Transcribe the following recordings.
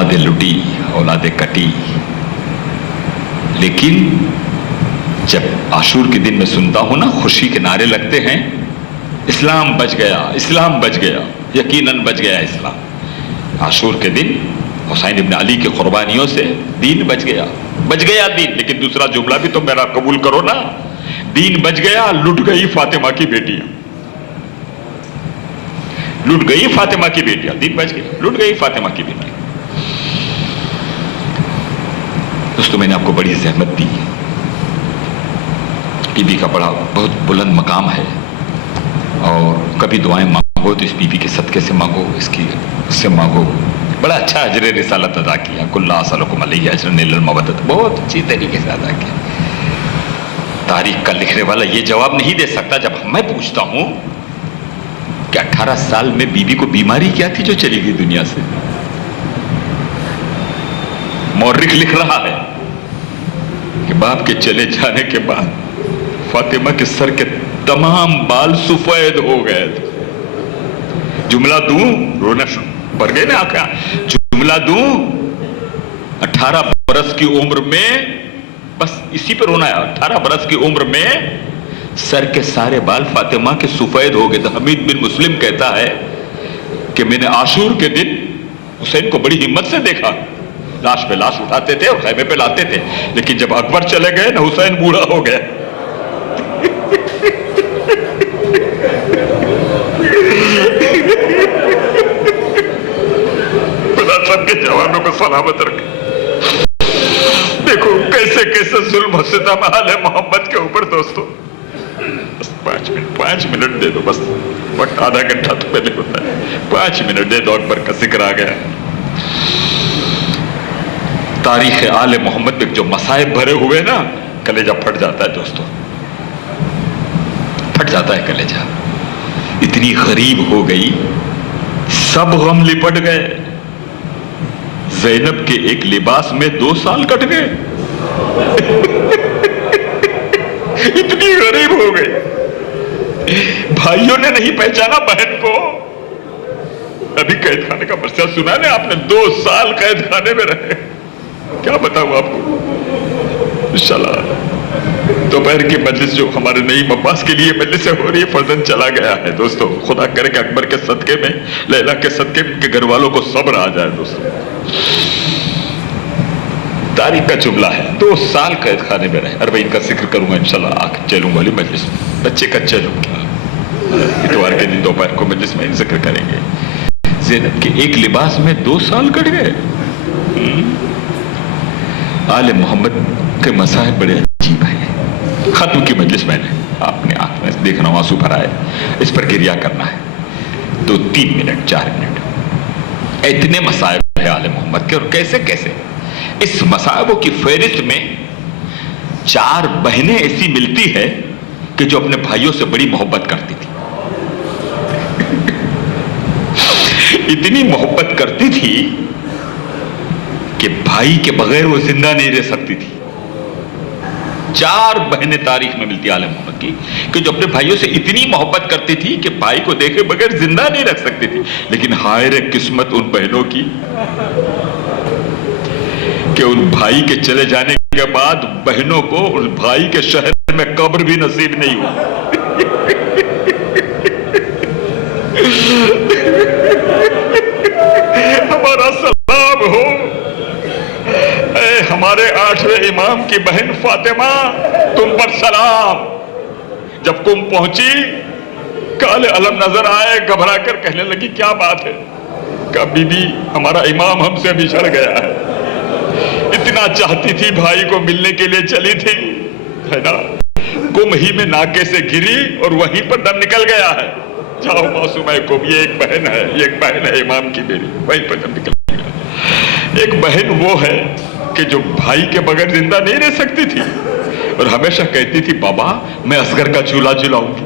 औलादे लुटी, औलादे कटी। लेकिन जब आशूर के दिन में सुनता हूं ना खुशी के नारे लगते हैं, इस्लाम बच गया, इस्लाम बच गया, यकीनन बच गया इस्लाम। आशूर के दिन हुसैन इब्न अली की कुर्बानियों से दीन बच गया दीन। लेकिन दूसरा जुमला भी तो मेरा कबूल करो ना, दीन बच गया, लुट गई फातिमा की बेटियां, लुट गई फातिमा की बेटियां, दीन बच गया, लुट गई फातिमा की बेटियां। दोस्तों, मैंने आपको बड़ी ज़हमत दी, बीबी का बड़ा बहुत बुलंद मकाम है, और कभी दुआएं मांगो तो इस बीबी के सदके से मांगो, इसकी उससे मांगो। बड़ा अच्छा अजर रिसालत अदा किया, कुल्ला असलकुम अलैहि अजरन इल्लल मवद्दत, बहुत अच्छी तरीके से अदा किया। तारीख का लिखने वाला ये जवाब नहीं दे सकता जब मैं पूछता हूं कि 18 साल में बीबी को बीमारी क्या थी जो चली गई दुनिया से। मौर्रिख लिख रहा है कि बाप के चले जाने के बाद फातिमा के सर के तमाम बाल सफेद हो गए थे। जुमला दूं, रोना भर गए ना आंखें, जुमला दूं, 18 बरस की उम्र में, बस इसी पे रोना है, 18 बरस की उम्र में सर के सारे बाल फातिमा के सफेद हो गए थे। हमीद बिन मुस्लिम कहता है कि मैंने आशूर के दिन हुसैन को बड़ी हिम्मत से देखा, लाश पे लाश उठाते थे और खैमे पे लाते थे, लेकिन जब अकबर चले गए ना हुसैन बूढ़ा हो गया। खुदा सबके जवानों को सलामत रखे। देखो कैसे कैसे जुल्म सितम आले मोहम्मद के ऊपर। दोस्तों बस 5 मिनट दे दो, बस वक्त आधा घंटा तो पहले होता है, 5 मिनट दे दो, अकबर का जिक्र आ गया। तारीख आले मोहम्मद में जो मसाइब भरे हुए ना, कलेजा फट जाता है दोस्तों, फट जाता है कलेजा। इतनी गरीब हो गई, सब गम लिपट गए। ज़ैनब के एक लिबास में 2 साल कट गए। इतनी गरीब हो गई, भाइयों ने नहीं पहचाना बहन को। अभी कैद खाने का मसला सुना ना आपने, 2 साल कैद खाने में रहे। क्या बताऊं आपको। इंशाल्लाह दोपहर की मजलिस जो हमारे नईम अब्बास के लिए मजलिस हो रही है, फर्जन चला गया है दोस्तों। खुदा करे कि अकबर के सदके में, लैला के सदके में, के घर वालों को सब्र आ जाए दोस्तों। तारीख का जुमला है, 2 साल कैद खाने में रहे। अरबईन का जिक्र करूंगा इंशाल्लाह, आके चलूंगा वाली मजलिस में, बच्चे का चलूंगा, इतवार के दिन दोपहर को मजलिस में जिक्र करेंगे। ज़ैनब के एक लिबास में 2 साल कट गए। आले मोहम्मद के मसाइब बड़े अजीब हैं। खत्म की मजलिस मैंने अपने आंख में देखना, आंसू भरा है, इस पर गिरिया करना है। 2-3 मिनट 4 मिनट इतने मसाइब है आले मोहम्मद के, और कैसे कैसे इस मसाइबों की फहरिस्त में 4 बहनें ऐसी मिलती है कि जो अपने भाइयों से बड़ी मोहब्बत करती थी। इतनी मोहब्बत करती थी कि भाई के बगैर वो जिंदा नहीं रह सकती थी। 4 बहनें तारीख में मिलती आले मोहम्मद की कि जो अपने भाइयों से इतनी मोहब्बत करती थी कि भाई को देखे बगैर जिंदा नहीं रख सकती थी। लेकिन हाय रे किस्मत उन बहनों की कि उन भाई के चले जाने के बाद बहनों को उस भाई के शहर में कब्र भी नसीब नहीं हुई। हमारा सलाम हो हमारे 8वें इमाम की बहन फातिमा, तुम पर सलाम। जब तुम पहुंची, काले अलम नजर आए, घबरा कर कहने लगी क्या बात है। कहा बीबी हमारा इमाम हमसे बिछड़ गया है। इतना चाहती थी भाई को मिलने के लिए चली थी, है ना, गुम ही में नाके से गिरी और वहीं पर दम निकल गया है। जाओ मासूम है को, ये एक बहन है, ये एक बहन है इमाम की मेरी, वहीं पर दम निकल गया। एक बहन वो है कि जो भाई के बगैर जिंदा नहीं रह सकती थी और हमेशा कहती थी बाबा मैं असगर का चूल्हा जलाऊंगी।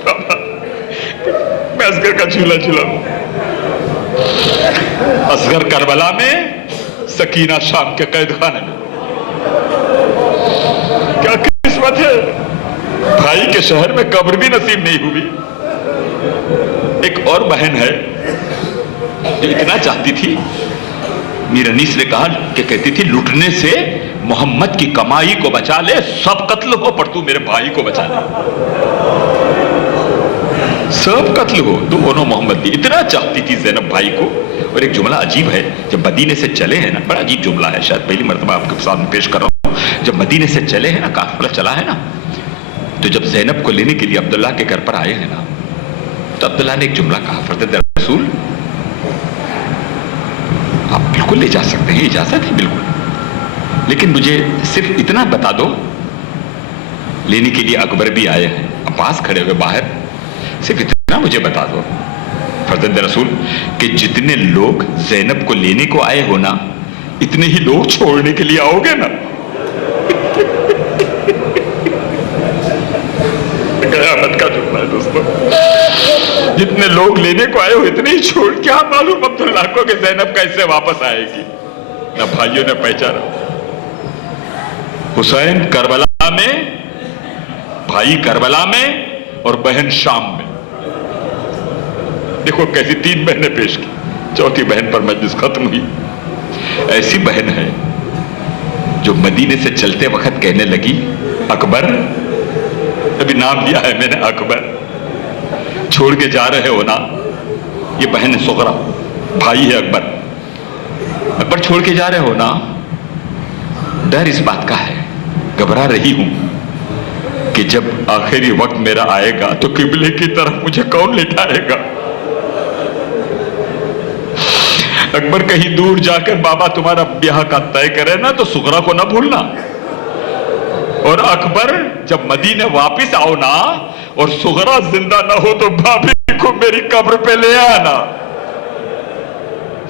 बाबा मैं असगर का चूल्हा जलाऊं। असगर करबला में, सकीना शाम के कैद खाने में। क्या किस्मत है। भाई के शहर में कब्र भी नसीब नहीं हुई। एक और बहन है जो इतना चाहती थी, मीरानीस ने कहा कि कहती थी लुटने से मोहम्मद की कमाई को बचा ले, सब कत्ल हो पर तू मेरे भाई को बचा ले। सब कत्ल हो तो दोनों मोहम्मद की, इतना चाहती थी ज़ैनब भाई को। और एक जुमला अजीब है, जब मदीने से चले हैं ना, बड़ा अजीब जुमला है, शायद पहली मर्तबा आपके सामने पेश कर रहा हूं। जब मदीने से चले हैं ना, काफिला चला है ना, तो जब ज़ैनब को लेने के लिए अब्दुल्ला के घर पर आए हैं ना, तो अब्दुल्ला ने एक जुमला कहा, फर्जंद रसूल आप बिल्कुल ले जा सकते हैं, इजाजत है बिल्कुल, लेकिन मुझे सिर्फ इतना बता दो, लेने के लिए अकबर भी आए हैं, अब्बास खड़े हुए बाहर, सिर्फ इतना मुझे बता दो फर्जंद रसूल कि जितने लोग ज़ैनब को लेने को आए हो ना, इतने ही लोग छोड़ने के लिए आओगे ना। कयामत का जुमला है दोस्तों, जितने लोग लेने को आए हो इतने ही छोड़, क्या मालूम अब्दुल्ला को कि ज़ैनब कैसे वापस आएगी। ना भाइयों ने पहचाना, हुसैन करबला में, भाई करबला में और बहन शाम में। देखो कैसी तीन बहनें पेश की, चौथी बहन पर मजलिस खत्म हुई। ऐसी बहन है जो मदीने से चलते वक्त कहने लगी, अकबर, अभी नाम लिया है मैंने अकबर, छोड़ के जा रहे हो ना, ये बहन है सुगरा, भाई है अकबर, अकबर छोड़ के जा रहे हो ना, डर इस बात का है, घबरा रही हूं कि जब आखिरी वक्त मेरा आएगा तो किबले की तरफ मुझे कौन लिटाएगा। अकबर कहीं दूर जाकर बाबा तुम्हारा ब्याह का तय करे ना तो सुगरा को ना भूलना, और अकबर जब मदीने वापिस आओ ना और सुगरा जिंदा ना हो तो भाभी को मेरी कब्र पे ले आना।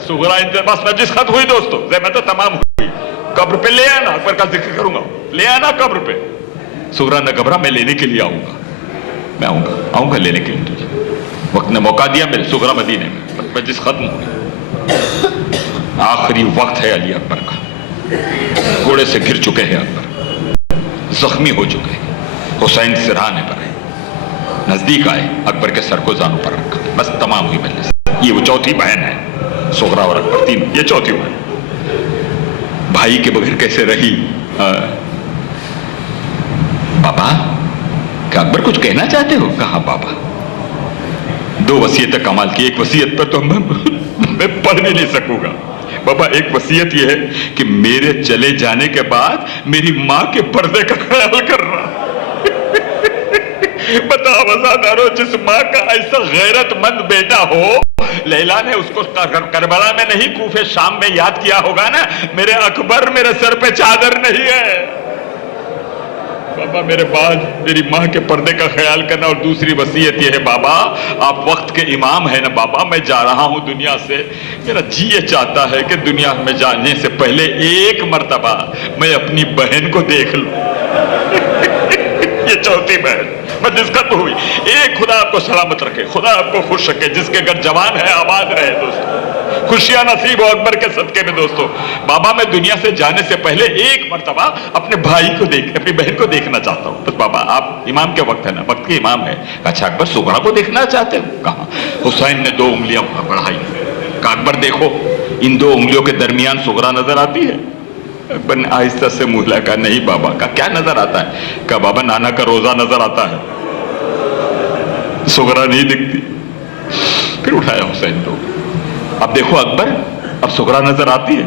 सुगरा बस मजलिस खत्म हुई दोस्तों, ज़हमत तो तमाम हुई, कब्र पे ले आना, अकबर का जिक्र करूंगा, ले आना कब्र पे। सुगरा न घबरा, मैं लेने के लिए आऊंगा, मैं आऊंगा लेने के लिए तुझे। वक्त ने मौका दिया, मेरे सुगरा मदीने में, मजलिस खत्म हुई। आखिरी वक्त है अली अकबर का, घोड़े से गिर चुके हैं अकबर, जख्मी हो चुके हैं, हुसैन सिरहाने पर है, नजदीक आए, अकबर के सर को जानों पर रखा, बस तमाम हुई मजलिस। ये वो चौथी बहन है, सुगरा और अकबर तीन, ये चौथी बहन। भाई के बगैर कैसे रही। बाबा, क्या अकबर कुछ कहना चाहते हो? कहा बाबा, दो वसीयतें कमाल की, एक वसीयत पर तो मैं पढ़ भी नहीं सकूंगा बाबा। एक वसीयत यह है कि मेरे चले जाने के बाद मेरी मां के पर्दे का ख्याल करना। बताओ वज़ादारो, जिस मां का ऐसा गैरतमंद बेटा हो, लैला ने उसको करबला में नहीं कूफे शाम में याद किया होगा ना, मेरे अकबर मेरे सर पे चादर नहीं है बाबा, मेरे बाद मेरी माँ के पर्दे का ख्याल करना। और दूसरी वसीयत यह है बाबा, आप वक्त के इमाम है ना बाबा, मैं जा रहा हूं दुनिया से, मेरा जी ये चाहता है कि दुनिया में जाने से पहले एक मर्तबा मैं अपनी बहन को देख लूं। ये चौथी बहन मजलिस खत्म हुई। एक खुदा आपको सलामत रखे, खुदा आपको खुश रखे, जिसके घर जवान है आबाद रहे दोस्तों, खुशियां नसीब हो अकबर के सदके में। दोस्तों, बाबा मैं दुनिया से जाने से पहले एक मर्तबा अपने भाई को देख, अपनी बहन को देखना चाहता हूं। बस बाबा, आप इमाम के वक्त है ना, वक्त के इमाम है। अच्छा अकबर, सुगरा को देखना चाहते हो? कहा। हुसैन ने दो उंगलियां बढ़ाई, कहा अकबर देखो, इन दो उंगलियों के दरमियान सुगरा नजर आती है? अकबर ने आहिस्ता से मुंह लगा, कहा नहीं बाबा। का क्या नजर आता है? कहा बाबा, नाना का रोजा नजर आता है, सुगरा नहीं दिखती। फिर उठाया हुसैन को, अब देखो अकबर, अब सुगरा नजर आती है?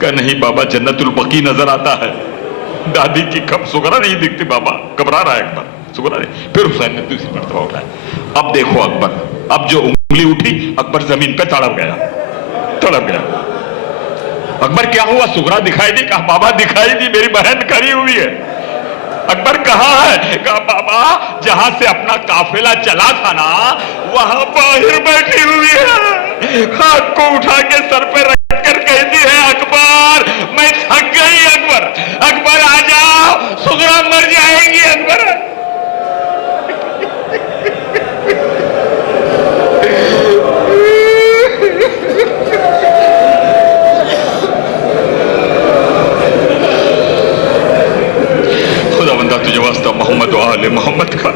कहा नहीं बाबा, जन्नतुल बकी नजर आता है, दादी की कब सुगरा नहीं दिखती बाबा। घबरा रहा है अकबर, सुगरा नहीं। फिर हुसैन ने दूसरी मर्तबा उठाया, अब देखो अकबर। अब जो उंगली उठी, अकबर जमीन पे तड़प गया, तड़प गया। अकबर क्या हुआ? सुगरा दिखाई दी? कहा बाबा दिखाई दी, मेरी बहन खड़ी हुई है। अकबर कहाँ है? कहा बाबा, जहां से अपना काफिला चला था ना, वहां बाहर बैठी हुई है, हाथ को उठा के सर पे रख कर कहती है, अकबर मैं थक गई, अकबर अकबर आ जाओ, सुगरा मर जाएंगी अकबर। तुझे वास्ता محمد و آل محمد کا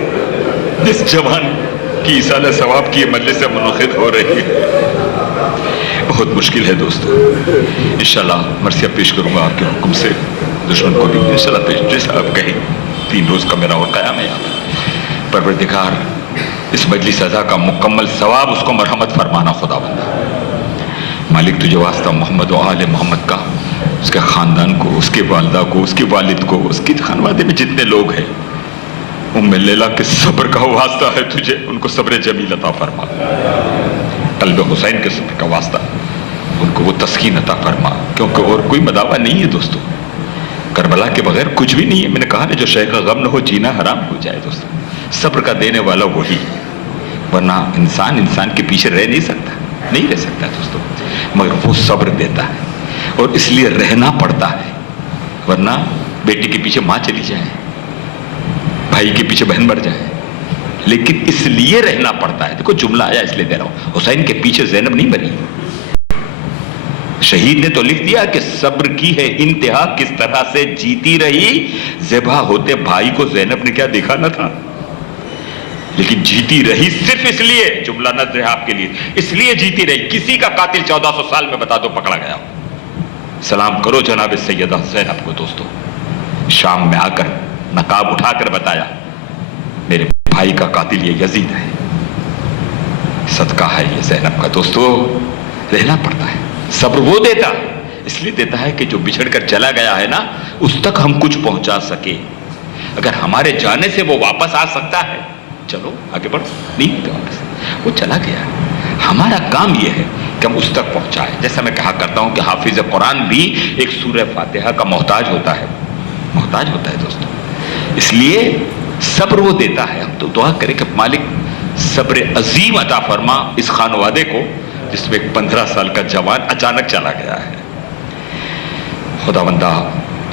جس جوان کی ایصال ثواب کی یہ مجلس منعقد ہو رہی ہے، بہت مشکل ہے دوستو۔ انشاءاللہ مرثیہ پیش کروں گا آپ کے حکم سے، دشمن کو بھی انشاءاللہ پیش، جیسا آپ کہیں 3 روز کا میرا اور قیام ہے یہاں پر۔ پروردگار اس مجلس اعزا کا مکمل ثواب اس کو مرحمت فرمانا خدا بندہ۔ مالک تجھے واسطہ محمد و آل محمد کا، اس کے خاندان کو، اس کے والدہ کو، اس کے والد کو، اس کی خانوادے میں جتنے لوگ ہیں، ام لیلہ کے صبر کا واسطہ ہے تجھے، ان کو صبر جمیل عطا فرما۔ قلب حسین کے صبر کا واسطہ، ان کو وہ تسکین عطا فرما، کیونکہ اور کوئی مداوع نہیں ہے دوستو، کربلا کے بغیر کچھ بھی نہیں ہے۔ میں نے کہا نا جو شے کا غم نہ ہو جینا حرام ہو جائے دوستو۔ صبر کا دینے والا وہی، ورنہ انسان کے پیچھے رہ نہیں سکتا دوستو، مگر وہ صبر دیتا ہے، اور اس لیے رہنا پڑتا ہے، ورنہ بیٹی کے پیچھے ماں چلی جائے، بھائی کے پیچھے بہن مر جائے، لیکن اس لیے رہنا پڑتا ہے۔ دیکھو جملہ آیا اس لیے دے رہا ہوں، حسین کے پیچھے زینب نہیں مری، شہید نے تو لکھ دیا کہ صبر کی ہے انتہا، کس طرح سے جیتی رہی، ذبح ہوتے بھائی کو زینب نے کیا دیکھا نہ تھا، لیکن جیتی رہی صرف اس لیے، جملہ نظر ہے آپ کے لیے، اس لیے جیتی رہی۔ کسی کا قاتل 1400 سال میں بتا دو پکڑا گیا، سلام کرو جناب سیدہ زینب کو دوستو۔ شام میں آ کر نقاب اٹھا کر بتایا میرے بھائی کا قاتل یہ یزید ہے، صدقہ ہے یہ زینب کا۔ دوستو رہنا پڑتا ہے، صبر وہ دیتا اس لیے دیتا ہے کہ جو بچھڑ کر چلا گیا ہے نا، اس تک ہم کچھ پہنچا سکے۔ اگر ہمارے جانے سے وہ واپس آ سکتا ہے، چلو آگے بڑھو، نہیں ہوتے واپس، وہ چلا گیا۔ ہمارا کام یہ ہے کہ ہم اس تک پہنچائیں۔ جیسا میں کہا کرتا ہوں کہ حافظ قرآن بھی ایک سورہ فاتحہ کا محتاج ہوتا ہے دوستو، اس لیے صبر وہ دیتا ہے۔ ہم تو دعا کریں کہ مالک صبر عظیم عطا فرما اس خانوادے کو، جس میں ایک 15 سال کا جوان اچانک چلا گیا ہے۔ خداوندہ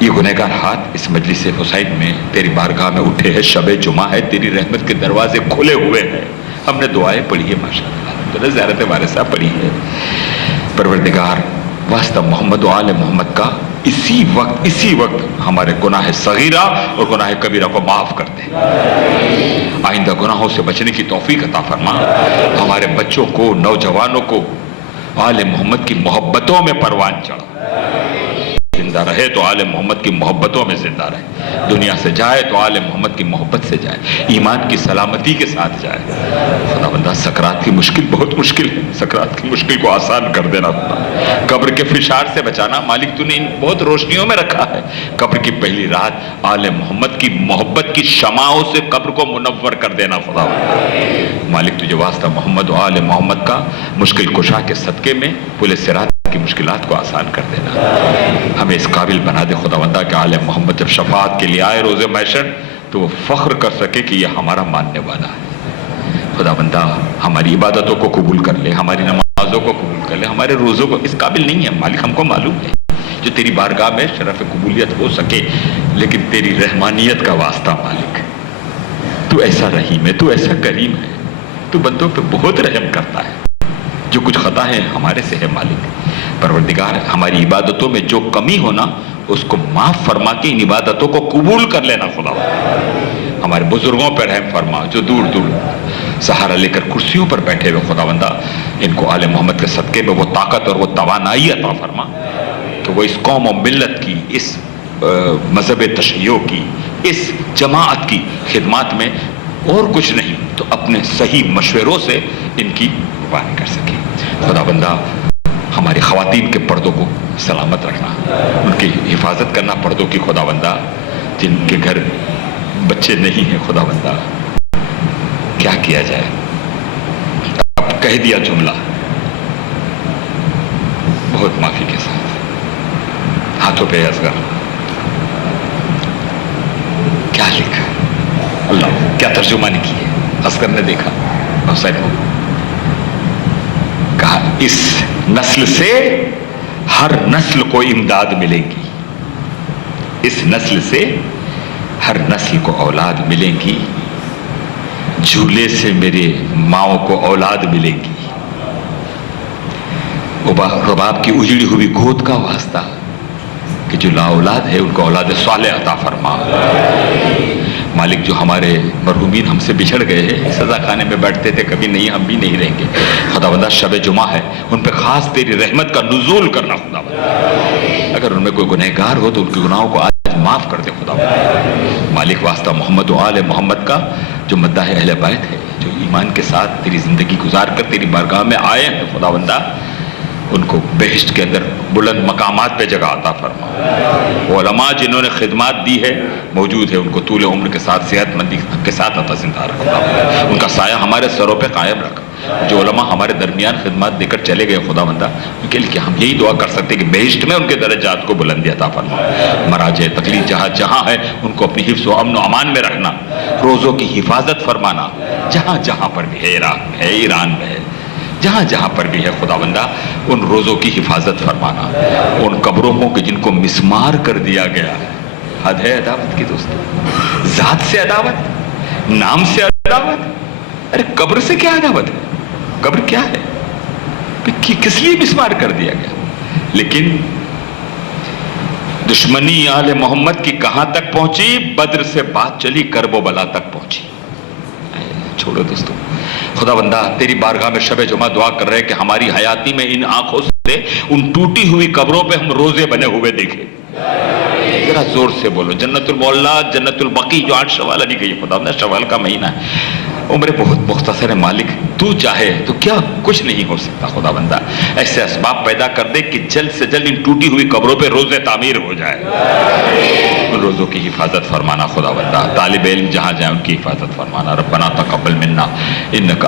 یہ گنہگار ہاتھ اس مجلس حسین میں تیری بارگاہ میں اٹھے ہیں، شب جمعہ ہے، تیری رحمت کے دروازے کھلے ہوئے ہیں، ہم نے دعائیں پڑھی ہے ماشاءاللہ، زیارت وارثہ پڑھی ہے۔ پروردگار واسطہ محمد و آل محمد کا اسی وقت ہمارے گناہ صغیرہ اور گناہ کبیرہ کو معاف کر دے، آئندہ گناہوں سے بچنے کی توفیق عطا فرما، ہمارے بچوں کو، نوجوانوں کو آل محمد کی محبتوں میں پروان چڑھا، زندہ رہے تو آل محمد کی محبتوں میں زندہ رہے، دنیا سے جائے تو آل محمد کی محبت سے جائے، ایمان کی سلامتی کے ساتھ جائے۔ خدا بندہ سکرات کی مشکل بہت مشکل ہے، سکرات کی مشکل کو آسان کر دینا، قبر کے فشار سے بچانا۔ مالک تو نے ان بہت روشنیوں میں رکھا ہے، قبر کی پہلی رات آل محمد کی محبت کی شمعوں سے قبر کو منور کر دینا۔ خدا بندہ مالک تجھے واسطہ محمد و آل محمد کا مشکل کشا کے صدقے میں پل صراط کی مشکلات کو آسان کر دینا، ہمیں اس قابل بنا دے خدا بندہ کہ آل محمد جب شفاعت کے لیے آئے روز محشر تو وہ فخر کر سکے کہ یہ ہمارا ماننے والا ہے۔ خدا بندہ ہماری عبادتوں کو قبول کر لے، ہماری نمازوں کو قبول کر لے، ہمارے روزوں کو، اس قابل نہیں ہے مالک، ہم کو معلوم ہے جو تیری بارگاہ میں شرف قبولیت ہو سکے، لیکن تیری رحمانیت کا واسطہ مالک، تو ایسا رحیم ہے، تو ایسا کریم ہے، تو بندوں پہ بہت رحم کرتا ہے، جو کچھ خطا ہے ہمارے سے ہے مالک۔ پروردگار ہماری عبادتوں میں جو کمی ہونا اس کو معاف فرما کے ان عبادتوں کو قبول کر لینا۔ خدا ہمارے بزرگوں پر رحم فرما جو دور دور سہارا لے کر کرسیوں پر بیٹھے ہوئے، خدا بندہ ان کو آل محمد کے صدقے میں وہ طاقت اور وہ توانائی عطا فرما کہ وہ اس قوم و ملت کی، اس مذہب تشیع کی، اس جماعت کی خدمات میں اور کچھ نہیں تو اپنے صحیح مشوروں سے ان کی قربانی کر سکے۔ خدا بندہ ہماری خواتین کے پردوں کو سلامت رکھنا، ان کی حفاظت کرنا پردوں کی۔ خدا بندہ جن کے گھر بچے نہیں ہیں، خدا بندہ کیا کیا جائے، اب کہہ دیا جملہ، بہت معافی کے ساتھ، ہاتھوں پہ اصغر کیا لکھا، اللہ کیا ترجمانی کی ہے۔ اصغر نے دیکھا حسین کو، کہا اس نسل سے ہر نسل کو امداد ملے گی، اس نسل سے ہر نسل کو اولاد ملیں گی، جھولے سے میرے ماؤں کو اولاد ملے گی، رباب کی اجڑی ہوئی گود کا واسطہ کہ جو لا اولاد ہے ان کو اولاد صالح عطا فرما، مالک جو ہمارے مرحومین ہم سے بچھڑ گئے ہیں، سزا خانے میں بیٹھتے تھے، کبھی نہیں ہم بھی نہیں رہیں گے، خداوندہ شب جمعہ ہے، ان پہ خاص تیری رحمت کا نزول کرنا خداوندہ، اگر ان میں کوئی گنہگار ہو تو ان کے گناہوں کو آج معاف کر دے خداوندہ۔ مالک واسطہ محمد و آل محمد کا، جو مداح اہل بیت ہے، جو ایمان کے ساتھ تیری زندگی گزار کر تیری بارگاہ میں آئے ہیں خداوندہ، ان کو بہشت کے اندر بلند مقامات پہ جگہ عطا فرما۔ علماء جنہوں نے خدمات دی ہے موجود ہے، ان کو طول عمر کے ساتھ صحت مندی کے ساتھ عطا زندہ رکھنا، ان کا سایہ ہمارے سروں پہ قائم رکھ۔ جو علماء ہمارے درمیان خدمات دے کر چلے گئے خداوندہ، ان کے لیے ہم یہی دعا کر سکتے ہیں کہ بہشت میں ان کے درجات کو بلندی عطا فرما۔ مراجع تقلید جہاں جہاں ہے ان کو اپنی حفظ و امن و امان میں رکھنا، روزوں کی حفاظت فرمانا، جہاں جہاں پر بھی ہے، عراق میں ہے، ایران میں ہے، جہاں جہاں پر بھی ہے خداوندہ، ان روزوں کی حفاظت فرمانا، ان قبروں کو جن کو مسمار کر دیا گیا ہے۔ حد ہے عداوت کی دوستو، ذات سے عداوت، نام سے عداوت، ارے قبر سے کیا عداوت ہے؟ قبر کیا ہے؟ کس لیے مسمار کر دیا گیا؟ لیکن دشمنی آل محمد کی کہاں تک پہنچی؟ بدر سے بات چلی، کرب و بلا تک پہنچی۔ چھوڑو دوستو، خداوندہ تیری بارگاہ میں شب جمعہ دعا کر رہے کہ ہماری حیاتی میں ان آنکھوں سے ان ٹوٹی ہوئی قبروں پہ ہم روزے بنے ہوئے دیکھیں۔ ذرا زور سے بولو، جنت المعلا، جنت البقیع جو آج شوال علی گئی، خداوندہ شوال کا مہینہ ہے، عمر بہت مختصر ہے مالک، تو چاہے تو کیا کچھ نہیں ہو سکتا خداوندہ، ایسے اسباب پیدا کر دے کہ جلد سے جلد ان ٹوٹی ہوئی قبروں پہ روزے تعمیر ہو جائے۔ ان روزوں کی حفاظت فرمانا خداوندہ، طالب علم جہاں جائیں ان کی حفاظت فرمانا۔ ربنا تقبل منا انک